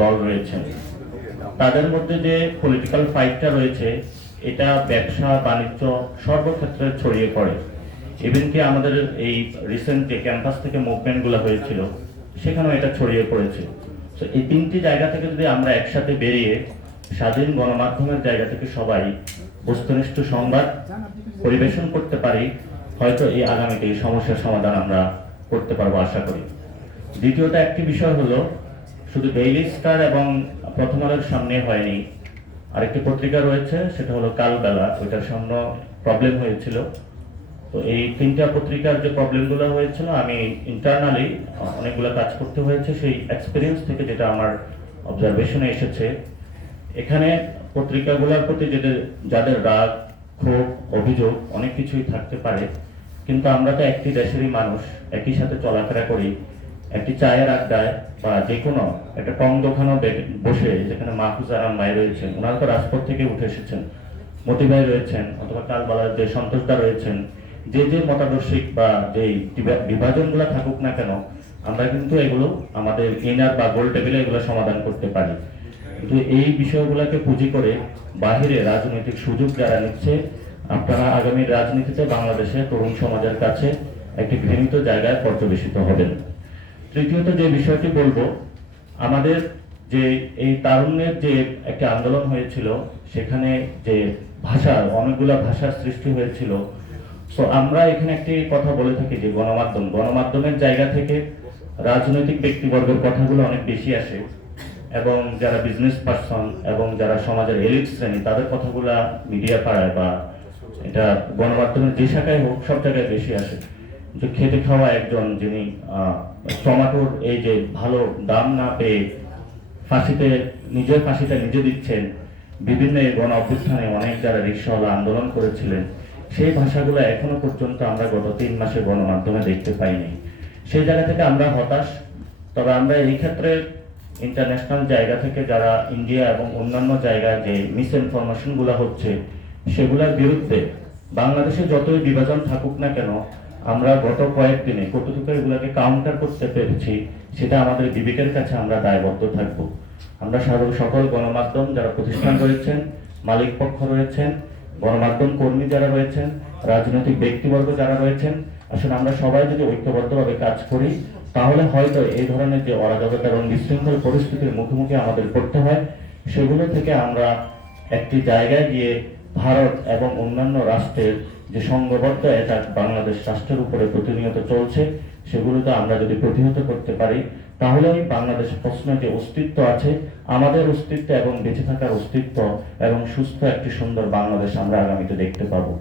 দল রয়েছেন তাদের মধ্যে যে পলিটিক্যাল ফাইটটা রয়েছে, এটা ব্যবসা, বাণিজ্য সর্বক্ষেত্রে ছড়িয়ে পড়ে। ইভেন কি আমাদের এই রিসেন্ট যে ক্যাম্পাস থেকে মুভমেন্টগুলো হয়েছিল, সেখানেও এটা ছড়িয়ে পড়েছে। তো এই তিনটি জায়গা থেকে যদি আমরা একসাথে বেরিয়ে স্বাধীন গণমাধ্যমের জায়গা থেকে সবাই বস্তুনিষ্ঠ সংবাদ পরিবেশন করতে পারি, হয়তো এই আগামীতে এই সমস্যার সমাধান আমরা করতে পারব আশা করি। দ্বিতীয়ত একটি বিষয় হলো শুধু ডেইলি স্টার এবং প্রথম আলোর সামনে হয়নি। আরেকটি পত্রিকা রয়েছে, সেটা হলো কালবেলা। ওইটার সামনে প্রবলেম হয়েছিল। তো এই তিনটা পত্রিকার যে প্রবলেমগুলো হয়েছিল, আমি ইন্টারনালি অনেকগুলো কাজ করতে হয়েছে। সেই এক্সপিরিয়েন্স থেকে যেটা আমার অবজারভেশনে এসেছে। এখানে পত্রিকাগুলোর প্রতি যাদের যাদের রাগ, ক্ষোভ, অভিযোগ, অনেক কিছুই থাকতে পারে। কিন্তু আমরা তো একটি দেশেরই মানুষ, একই সাথে চলাফেরা করি। একটি চায়ের আড্ডায় বা যে কোনো একটা টং দোকানও বসে যেখানে মাহফুজ আরাম ভাই রয়েছেন, ওনারা তো রাজপথ থেকে উঠে এসেছেন। মতি ভাই রয়েছেন অথবা কালবালার যে সন্তোষদা রয়েছেন, যে যে মতাদর্শিক বা যে বিভাজনগুলো থাকুক না কেন, আমরা কিন্তু এগুলো আমাদের ইনার বা গোল টেবিলে এগুলো সমাধান করতে পারি। কিন্তু এই বিষয়গুলোকে পুঁজি করে বাহিরে রাজনৈতিক সুযোগ যারা নিচ্ছে, আপনারা আগামী রাজনীতিতে বাংলাদেশে তরুণ সমাজের কাছে একটি ঘৃণিত জায়গায় পর্যবেসিত হবেন। তৃতীয়ত যে বিষয়টি বলব, আমাদের যে এই তারুণ্যের যে একটা আন্দোলন হয়েছিল, সেখানে যে ভাষা অনেকগুলা ভাষার সৃষ্টি হয়েছিল। তো আমরা এখানে একটি কথা বলে থাকি যে গণমাধ্যম, গণমাধ্যমের জায়গা থেকে রাজনৈতিক ব্যক্তিবর্গের কথাগুলো অনেক বেশি আসে। এবং যারা বিজনেস পার্সন এবং যারা সমাজের এলিট শ্রেণি, তাদের কথাগুলা মিডিয়া পাড়ায় বা এটা গণমাধ্যমের যে শাখায় হোক, সব জায়গায় বেশি আসে। যে খেতে খাওয়া একজন যিনি টমাটোর এই যে ভালো দাম না পেয়ে ফাঁসিতে, নিজের ফাঁসিটা নিজে দিচ্ছেন বিভিন্ন গণ অভ্যুত্থানে অনেক যারা রিক্সাওয়ালা আন্দোলন করেছিলেন, সেই ভাষাগুলো এখনও পর্যন্ত আমরা গত তিন মাসে গণমাধ্যমে দেখতে পাইনি। সেই জায়গা থেকে আমরা হতাশ, তবে আমরা এই ক্ষেত্রে ইন্টারন্যাশনাল জায়গা থেকে যারা ইন্ডিয়া এবং অন্যান্য জায়গায় যে মিস ইনফরমেশনগুলা হচ্ছে, সেগুলোর বিরুদ্ধে বাংলাদেশে যতই বিভাজন থাকুক না কেন আমরা গত কয়েকদিনে কতটুকু এগুলোকে কাউন্টার করতে পেরেছি, সেটা আমাদের বিবেকের কাছে আমরা দায়বদ্ধ থাকব। আমরা সাধারণ সকল গণমাধ্যম যারা প্রতিষ্ঠান রয়েছেন, মালিক পক্ষ রয়েছেন, গণমাধ্যম কর্মী যারা রয়েছেন, রাজনৈতিক ব্যক্তিবর্গ যারা রয়েছেন, আসলে আমরা সবাই যদি ঐক্যবদ্ধভাবে কাজ করি, তাহলে হয়তো এই ধরনের যে অরাজকতা এবং বিশৃঙ্খল পরিস্থিতির মুখোমুখি আমাদের পড়তে হয়, সেগুলো থেকে আমরা একটি জায়গায় গিয়ে ভারত এবং অন্যান্য রাষ্ট্রের যে সংঘবদ্ধ অ্যাটাক বাংলাদেশ রাষ্ট্রের উপরে প্রতিনিয়ত চলছে সেগুলোকে আমরা যদি প্রতিহত করতে পারি তাহলেই বাংলাদেশ প্রশ্ন যে অস্তিত্ব আছে, আমাদের অস্তিত্ব এবং বেঁচে থাকার অস্তিত্ব এবং সুস্থ একটি সুন্দর বাংলাদেশ আমরা আগামীতে দেখতে পাবো।